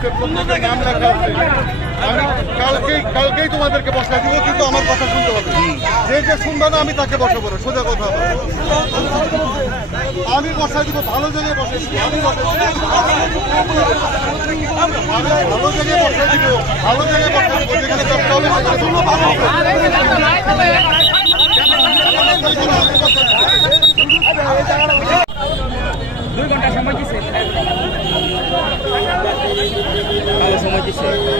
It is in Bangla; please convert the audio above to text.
প্রত্যেকের নাম লেখা আছে। আমি কালকেই কালকেই তোমাদেরকে বসা দিব, কিন্তু আমার কথা শুনতে হবে। যে যে শুনবে না, আমি তাকে বসাবো না, সোজা কথা আমি বসা দিব, ভালো জায়গায় বসে আমি ভালো জায়গায় বসে দিব, ভালো জায়গায় বসে দিব যেখানে। দুই ঘণ্টা সময় দিছে। 谢谢。